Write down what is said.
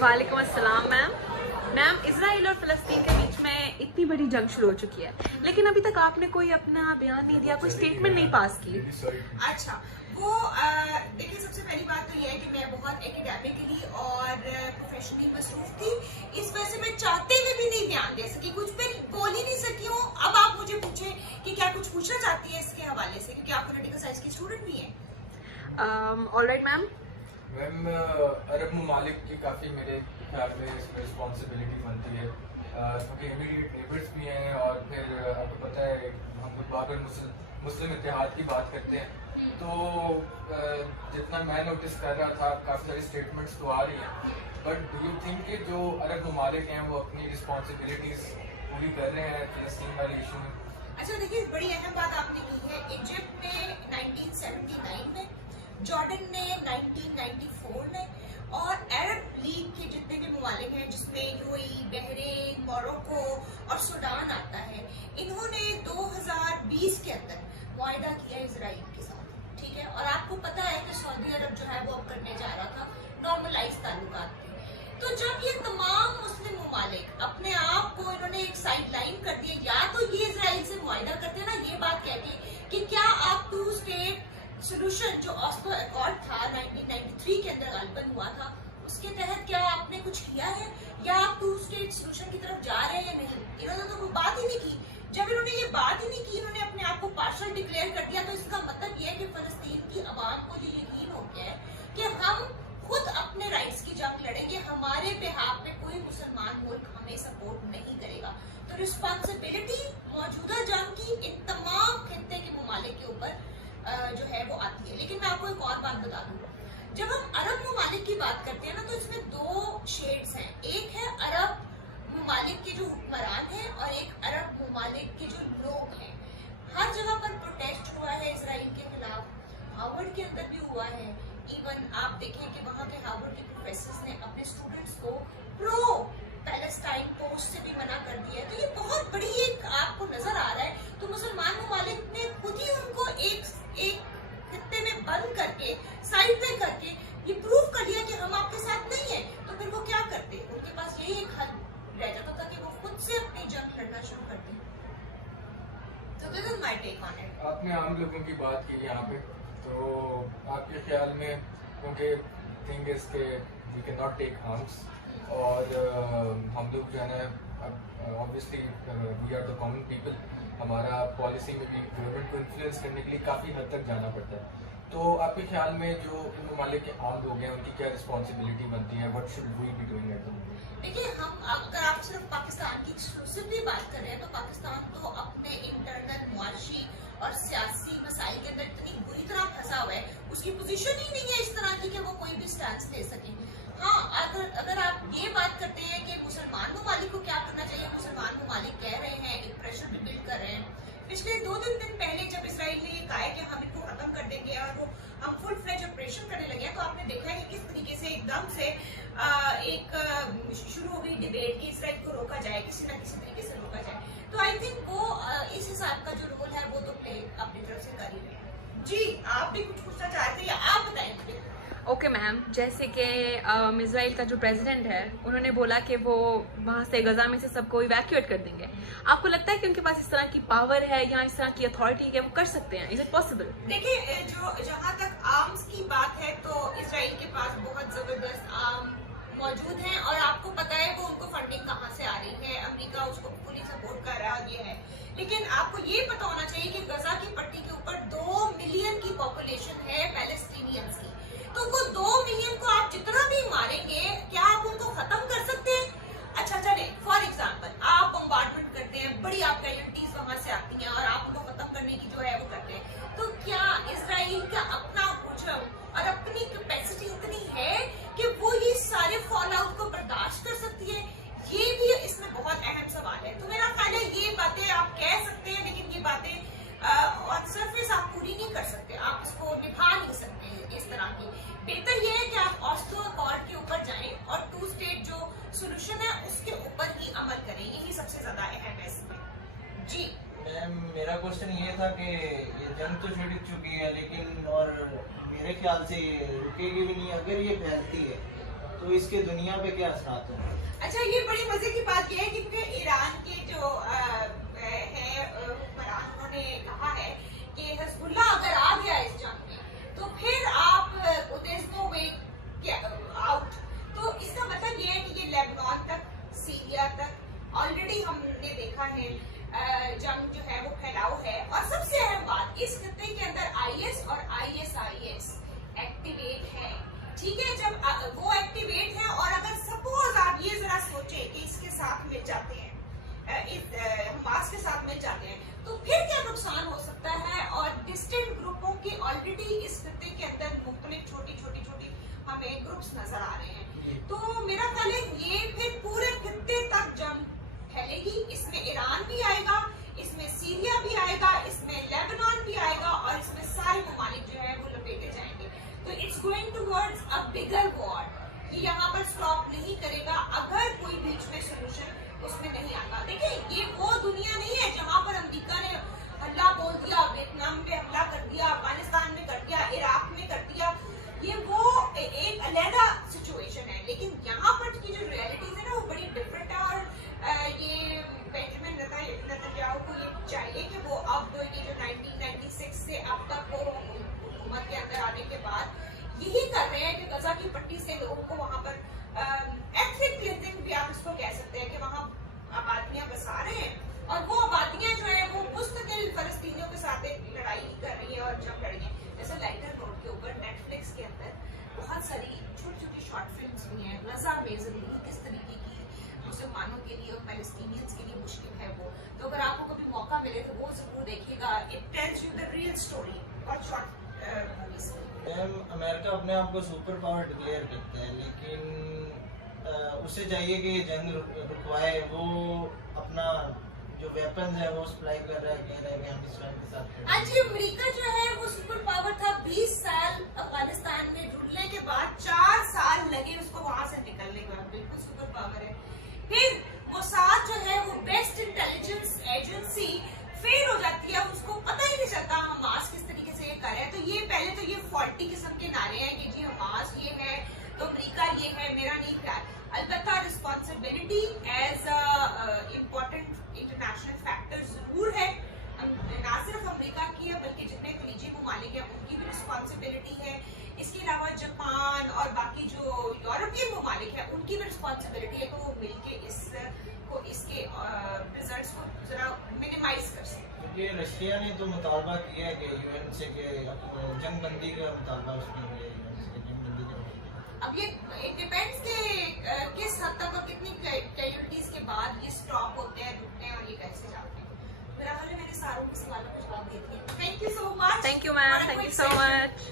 वालेकुम अस्सलाम ma'am. Ma'am, Israel और फ़लस्तीन के बीच में इतनी बड़ी जंग शुरू हो चुकी है, लेकिन अभी तक आपने कोई अपना बयान नहीं दिया, कोई स्टेटमेंट नहीं पास की। अच्छा, वो देखिए, सबसे पहली बात तो ये है कि मैं बहुत एकेडमिकली और प्रोफेशनली मसरूफ थी। इस वजह से मैं चाहते हुए भी नहीं ध्यान दे सकी, कुछ भी बोल ही नहीं सकी हूँ। अब आप मुझे पूछें कि क्या कुछ पूछना चाहती है इसके हवाले से, क्योंकि आप पॉलिटिकल साइंस की स्टूडेंट भी हैं। Alright ma'am. मैम, अरब ममालिक की काफ़ी मेरे ख्याल में इसमें रिस्पॉन्सिबिलिटी बनती है, क्योंकि इमीडिएट नेबर्स भी हैं। और फिर आपको पता है, हम लोग बार बार मुस्लिम इत्तेहाद की बात करते हैं, तो जितना मैं नोटिस कर रहा था, काफ़ी सारी स्टेटमेंट्स तो आ रही हैं, बट डू यू थिंक कि जो अरब ममालिक हैं वो अपनी रिस्पॉन्सिबिलिटीज़ पूरी कर रहे हैं फ़लस्तीन वाले इशू में? अच्छा, देखिए, बड़ी अहम बात आपने की है। इजिप्ट ने 1979 में, जॉर्डन ने 1994 में, और अरब लीग के जितने भी ममालिक हैं, जिसमें यूएई, बहरीन, मोरक्को और सूडान आता है, इन्होंने 2020 के अंदर वायदा किया इजराइल के साथ, ठीक है। और आपको पता है कि सऊदी अरब जो है वो अब करने जा रहा था नॉर्मलाइज ताल्लुकात थे। तो जब ये तमाम मुस्लिम ममालिक अपने आप को इन्होंने एक साइड लाइन कर दिया, या तो ये इजराइल से मुआहदा करते ना, ये बात कहती कि क्या आप 2 स्टेट सोल्यूशन जो ऑस्लो अकॉर्ड था 1993 के अंदर गालिबन हुआ था, उसके तहत क्या आपने कुछ किया है, या आप 2 स्टेट सोल्यूशन की तरफ जा रहे हैं या नहीं? इन्होंने तो कोई बात ही नहीं की। जब इन्होंने ये बात ही नहीं की, इन्होंने अपने आप को पार्शल डिक्लेयर कर दिया, तो इसका मतलब ये है कि फलस्तीन की आवाम को ये यकीन हो गया है कि हम खुद अपने राइट्स की जंग लड़ेंगे, हमारे बेहाफ पे कोई मुसलमान मुल्क हमें सपोर्ट नहीं करेगा। तो रिस्पॉन्सिबिलिटी मौजूदा जंग की इन तमाम खित्ते के ममालिक के ऊपर जो है वो आती है। लेकिन मैं आपको एक और बात बता दूं, जब हम अरब ममालिक की बात करते हैं ना, तो इसमें 2 शेड्स हैं। एक है अरब ममालिक के जो हुक्मरान हैं, और एक अरब ममालिक के जो लोग हैं। हर जगह पर प्रोटेस्ट हुआ है इसराइल के खिलाफ, हार्वर्ड के अंदर भी हुआ है। इवन आप देखें कि वहाँ के हार्वर्ड के प्रोफेसर्स ने अपने स्टूडेंट्स को प्रो पैलेस्टाइन पोस्ट से भी मना कर दिया है। तो ये बहुत बड़ी एक आपको नजर आ रहा है। तो मुसलमान ममालिक ने खुद ही उनको एक खित्ते में बंद करके, साइड पे करके ये प्रूव कर दिया कि हम आपके साथ नहीं है। तो फिर वो क्या करते? उनके पास यही एक हल रह जाता था कि वो खुद से अपनी जंग लड़ना शुरू करते। तो this is my take on it. आपने आम लोगों की बात की यहाँ पे, तो आपके ख्याल में, क्योंकि थिंग इज के we can not take arms, और हम लोग जो है ना, obviously we are the common people, हमारा पॉलिसी में भी गवर्नमेंट को इन्फ्लुएंस करने के लिए काफ़ी हद तक जाना पड़ता है। तो आपके ख्याल में जो इन ममालिक के आम लोग हैं, उनकी क्या रिस्पॉन्सिबिलिटी बनती है? What should we be doing at the moment? देखिए, हम अगर आप सिर्फ पाकिस्तान की एक्सक्लूसिवली बात कर रहे हैं, तो पाकिस्तान तो अपने इंटरनल मुआशी और सियासी मसाइल के अंदर इतनी बुरी तरह फंसा हुआ है, उसकी पोजीशन ही नहीं है इस तरह की कि वो कोई भी स्टैंड ले सके। हाँ, अगर आप ये बात करते हैं कि मुसलमान ममालिक को क्या करना चाहिए, मुसलमान ममालिक कह रहे हैं, एक प्रेशर भी बिल्ड कर रहे हैं। पिछले 2-3 दिन पहले जब इसराइल ने ये कहा है कि हम इनको खत्म कर देंगे और वो हम फुल फ्लेज ऑपरेशन करने लगे हैं, तो आपने देखा है कि किस तरीके से एकदम से एक शुरू हो गई डिबेट कि इसराइल को रोका जाए, किसी न किसी तरीके से रोका जाए। तो आई थिंक वो इस हिसाब का जो रोल है वो तो प्ले अपनी तरफ से कर ही रहे हैं। जी, आप भी कुछ पूछना चाहते हैं या आप बताएंगे? ओके मैम, जैसे कि इजराइल का जो प्रेसिडेंट है, उन्होंने बोला कि वो वहाँ से गजा में से सबको इवैक्यूएट कर देंगे। आपको लगता है कि उनके पास इस तरह की पावर है या इस तरह की अथॉरिटी है, वो कर सकते हैं? Is it possible? देखिए, जो जहाँ तक आर्म्स की बात है, तो इसराइल के पास बहुत जबरदस्त आर्म मौजूद हैं, और आपको पता है वो उनको फंडिंग कहाँ से आ रही है। अमेरिका उसको पूरी सपोर्ट कर रहा है। लेकिन आपको ये पता होना चाहिए कि गजा की पट्टी के ऊपर 2 मिलियन की पॉपुलेशन है पैलेस्टीनियंस की। तो वो 2 मिलियन को आप जितना भी मारेंगे, क्या आप उनको खत्म कर सकते हैं? अच्छा, चले फॉर एग्जाम्पल, आप बम्बार्डमेंट करते हैं, बड़ी आप कैजुअल्टीज वहां से आती हैं, और आप उनको खत्म करने की जो है वो करते हैं। तो क्या इसराइल का अपना हुजम और अपनी कैपेसिटी उतनी है कि वो ये सारे फॉल आउट को बर्दाश्त कर सकती है? ये भी इसमें बहुत अहम सवाल है। तो मेरा ख्याल है ये बातें आप कह सकते हैं, लेकिन ये बातें ऑन सरफेस आप पूरी नहीं कर सकते, आप इसको निभा नहीं सकते इस तरह की। बेहतर ये है कि आप ऑस्लो अकॉर्ड के ऊपर जाएं और 2 स्टेट जो सोल्यूशन है उसके ऊपर ही अमल करें, यही सबसे ज्यादा अहम है इसमें। जी मैम, मेरा क्वेश्चन ये था कि ये जंग तो छिड़ चुकी है, लेकिन और मेरे ख्याल से ये रुकेगी भी नहीं अगर ये फैलती है। तो इसके दुनिया पे क्या असरात होंगे? अच्छा, ये बड़ी मजे की बात यह है कि ईरान के जो है हुक्मरान, उन्होंने कहा है कि हिजबुल्लाह अगर आ गया इस जंग में तो फिर आप there is no way out. तो इसका मतलब ये है कि ये लेबनान तक, सीरिया तक ऑलरेडी हमने देखा है जंग जो है वो फैलाव है। और सबसे अहम बात, इस खत्ते के अंदर आईएस और आईएसआईएस एक्टिवेट है। ठीक है, जब वो एक्टिवेट है और अगर सपोज आप ये जरा सोचे कि इसके साथ मिल जाते हैं, हमास के साथ मिल जाते हैं, तो फिर क्या नुकसान हो सकता है। और डिस्टेंट ग्रुपों की ऑलरेडी इस खत्ते के अंदर मुख्तलिफ छोटी छोटी छोटी हमें ग्रुप्स नजर आ रहे हैं। तो मेरा ख्याल है ये फिर पूरे खत्ते तक जंग फैलेगी। इसमें ईरान भी आएगा, इसमें सीरिया भी आएगा, इसमें लेबनान भी आएगा और इसमें सारे ममालिक जो है वो लपेटे जाएंगे। तो it's going towards a bigger war. ये यहाँ पर स्टॉप नहीं करेगा अगर कोई बीच में सोल्यूशन उसमें नहीं आता। देखिए, ये वो दुनिया नहीं है जहाँ पर अमेरिका ने हमला बोल दिया, वियतनाम पे हमला कर दिया, अफगानिस्तान में कर दिया, इराक में कर दिया। ये वो एक अलग सिचुएशन है। लेकिन यहाँ पर की जो रियलिटीज है ना वो बड़ी डिफरेंट है। और ये बेंजामिन नेतन्याहू को ये चाहिए कि वो अब ये जो 1996 से अब तक वो हुकूमत के अंदर आने के बाद यही कर रहे हैं कि गजा की पट्टी से लोगों को वहां पर एथनिक क्लींजिंग भी आप इसको कह सकते हैं कि वहां आबादियां बसा रहे हैं और वो आबादियां जो है वो मुस्तकिल फलस्तीनियों के साथ एक लड़ाई कर रही है और जंग लड़ रही है। जैसे लाइटर नोट के ऊपर नेटफ्लिक्स के अंदर बहुत सारी छोटी छोटी शॉर्ट फिल्म्स भी हैं गजा में जिंदगी किस तरीके की मुसलमानों के लिए और पैलेस्टीनियंस के लिए मुश्किल है वो। तो अगर आपको कभी मौका मिले तो वो जरूर देखिएगा। It tells you the real story और शॉर्ट मूवीज। अमेरिका अपने आप को सुपर पावर डिक्लेयर करता है, लेकिन उसे चाहिए कि जंग रुकवाए। वो अपना जो वेपन है वो सप्लाई कर रहा है, कह रहा है कि हम इसराइल के साथ। आज अमेरिका जो है वो सुपर पावर था। 20 साल अफगानिस्तान में जुड़ने के बाद 4 साल लगे उसको वहां से निकलने के बाद, बिल्कुल सुपर पावर है। फिर वो साथ जो है वो बेस्ट इंटेलिजेंस एजेंसी फेल हो जाती है, उसको पता ही नहीं चलता हमास किस तरीके से ये कर रहा है। तो ये पहले तो ये फॉल्टी किस्म के नारे हैं कि जी हमास ये है तो अमेरिका ये है, मेरा नहीं ख्याल। अलबत्ता responsibility as important international factor जरूर है, ना सिर्फ अमेरिका की है बल्कि जितने खलीजी ममालिक है उनकी भी रिस्पॉन्सिबिलिटी है। इसके अलावा जापान और बाकी जो यूरोपियन ममालिक है उनकी भी रिस्पॉन्सिबिलिटी है। तो वो मिलके इसके रिजल्ट्स को जरा मिनिमाइज कर सकते हैं। क्योंकि रशिया ने तो मुतालबा किया है कि यूएन से के जंग बंदी का मुतालबा उसने किया है, जंग बंदी का। अब ये इट डिपेंड्स के किस हद तक और कितनी कैजुअलिटीज के बाद ये स्टॉप होते हैं, रुकते हैं और ये कैसे जाते हैं। मेरा ख्याल है मैंने सारों के सवालों के जवाब दे दिए। Thank you so much. Thank you ma'am, thank you so much.